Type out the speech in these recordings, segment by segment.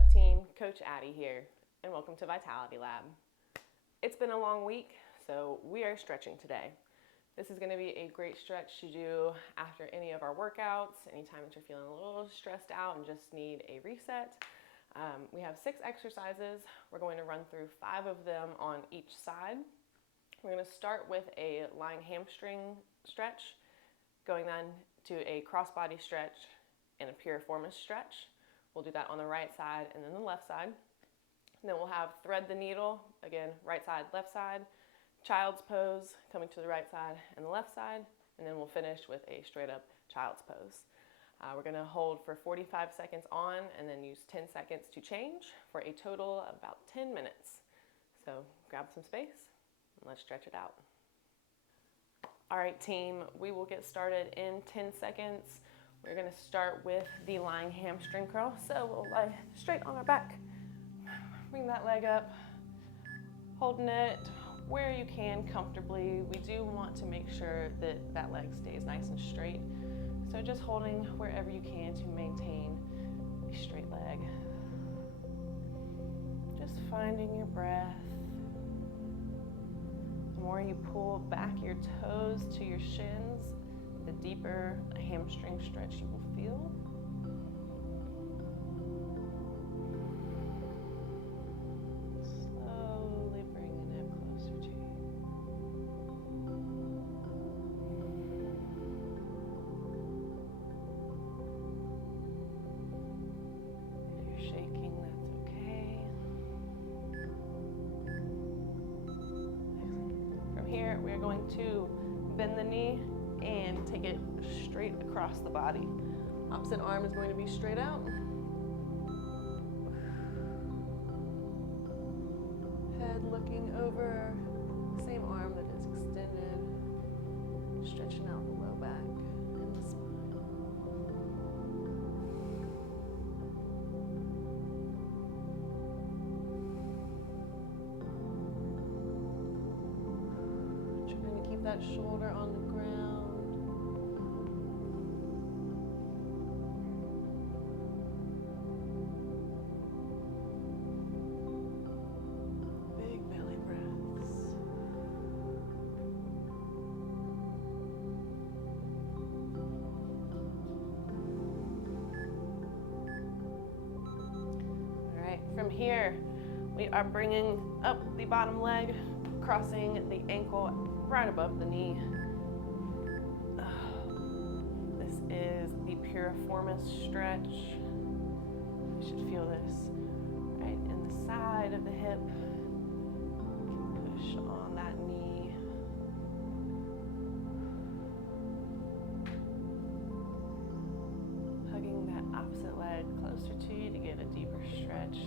up, team? Coach Addie here, and welcome to Vitality Lab. It's been a long week, so we are stretching today. This is going to be a great stretch to do after any of our workouts, anytime that you're feeling a little stressed out and just need a reset. We have 6 exercises. We're going to run through 5 of them on each side. We're going to start with a lying hamstring stretch, going then to a crossbody stretch and a piriformis stretch. We'll do that on the right side and then the left side. And then we'll have thread the needle, again, right side, left side, child's pose coming to the right side and the left side, and then we'll finish with a straight up child's pose. We're gonna hold for 45 seconds on and then use 10 seconds to change for a total of about 10 minutes. So grab some space and let's stretch it out. All right, team, we will get started in 10 seconds. We're gonna start with the lying hamstring curl. So we'll lie straight on our back. Bring that leg up, holding it where you can comfortably. We do want to make sure that that leg stays nice and straight. So just holding wherever you can to maintain a straight leg. Just finding your breath. The more you pull back your toes to your shins, the deeper a hamstring stretch you will feel. Slowly bringing it closer to you. If you're shaking, that's okay. Excellent. From here, we're going to bend the knee and take it straight across the body. Opposite arm is going to be straight out. Head looking over, same arm that is extended, stretching out the low back and the spine. Trying to keep that shoulder on the ground. From here, we are bringing up the bottom leg, crossing the ankle right above the knee. This is the piriformis stretch. You should feel this right in the side of the hip. Push on that knee. Hugging that opposite leg closer to you to get a deeper stretch.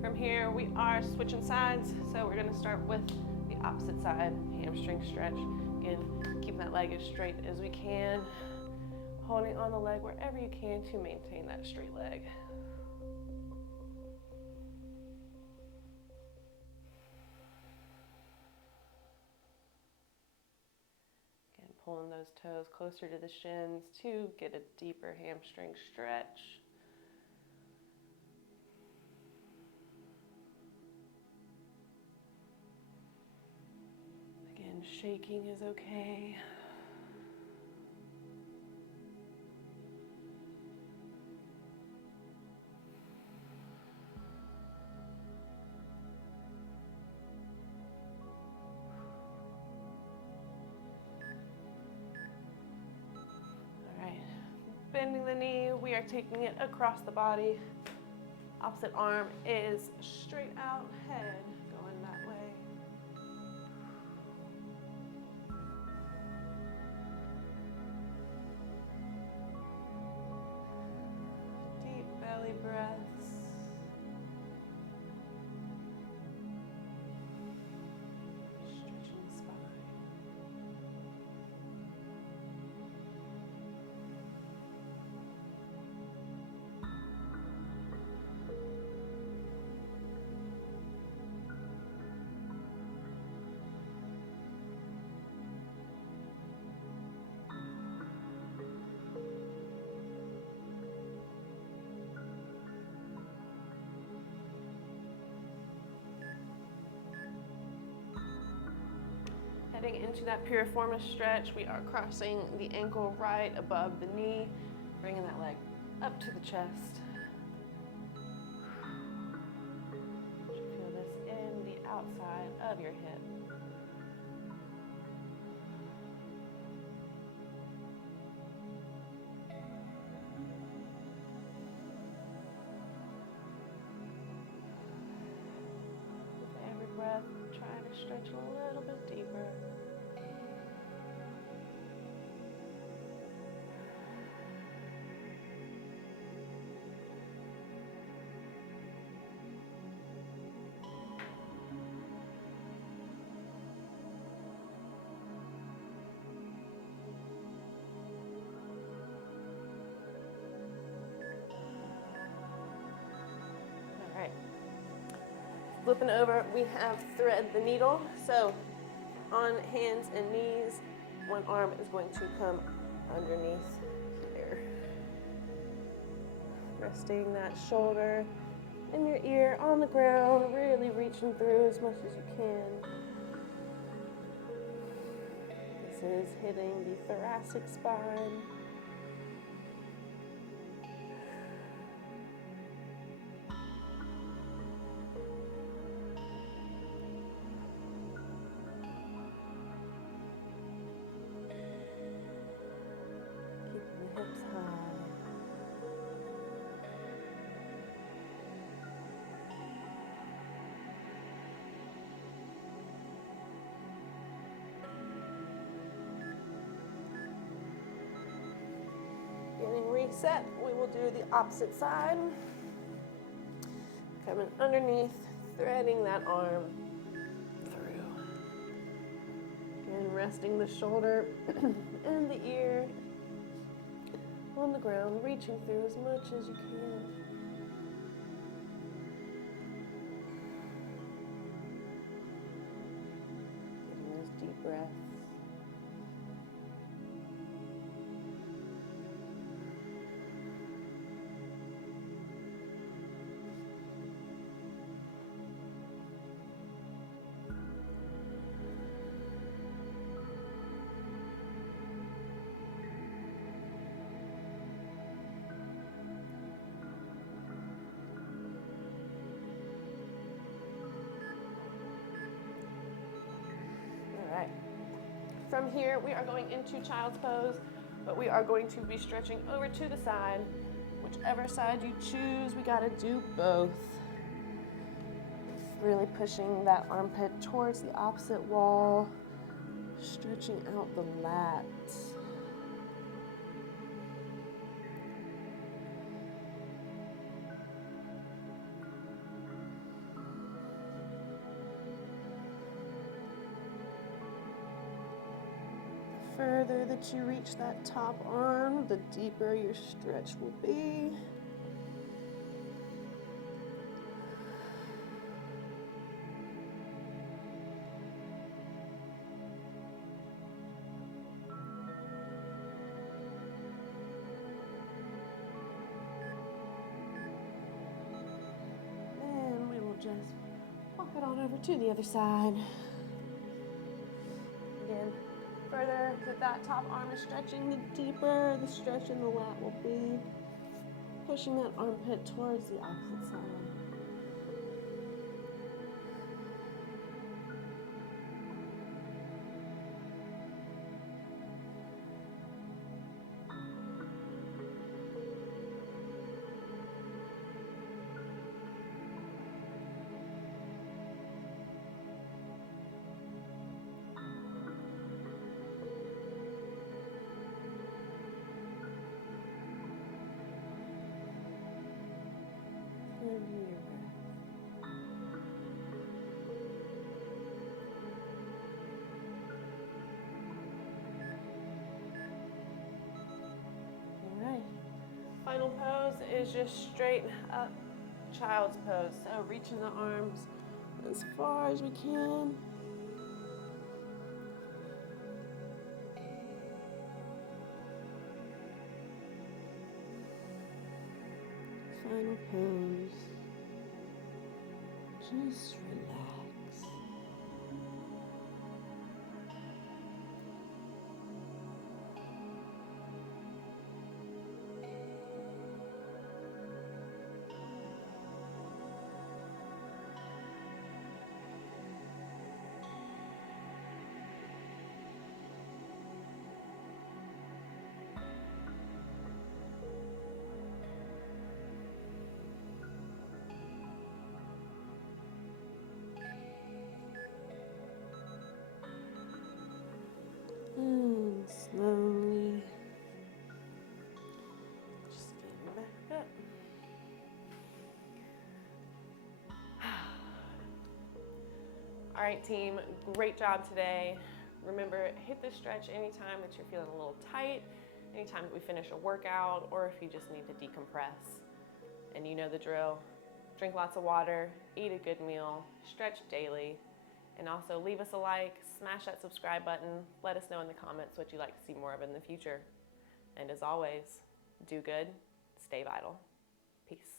From here, we are switching sides, so we're going to start with the opposite side, hamstring stretch. Again, keep that leg as straight as we can, holding on the leg wherever you can to maintain that straight leg. Again, pulling those toes closer to the shins to get a deeper hamstring stretch. Shaking is okay. All right, bending the knee, we are taking it across the body. Opposite arm is straight out, head going that way. Belly breaths. Stretching Heading into that piriformis stretch, we are crossing the ankle right above the knee, bringing that leg up to the chest. Feel this in the outside of your hip. With every breath, try to stretch a little bit deeper. All right. Flipping over, we have thread the needle. So on hands and knees, one arm is going to come underneath here. Resting that shoulder and your ear on the ground, really reaching through as much as you can. This is hitting the thoracic spine. Keeping the hips high. Getting reset, we will do the opposite side. Coming underneath, threading that arm through. Again, resting the shoulder and the ear on the ground, reaching through as much as you can. Getting those deep breaths. All right. From here, we are going into child's pose, but we are going to be stretching over to the side. Whichever side you choose, we gotta do both. Really pushing that armpit towards the opposite wall, stretching out the lats. The further that you reach that top arm, the deeper your stretch will be. And we will just walk it on over to the other side. Again, further that that top arm is stretching, the deeper the stretch in the lat will be. Pushing that armpit towards the opposite side. Alright, final pose is just straight up child's pose. So reaching the arms as far as we can. Final pose. Just relax. All right, team, great job today. Remember, hit this stretch anytime that you're feeling a little tight, anytime that we finish a workout, or if you just need to decompress. And you know the drill. Drink lots of water, eat a good meal, stretch daily, and also leave us a like, smash that subscribe button, let us know in the comments what you'd like to see more of in the future. And as always, do good, stay vital. Peace.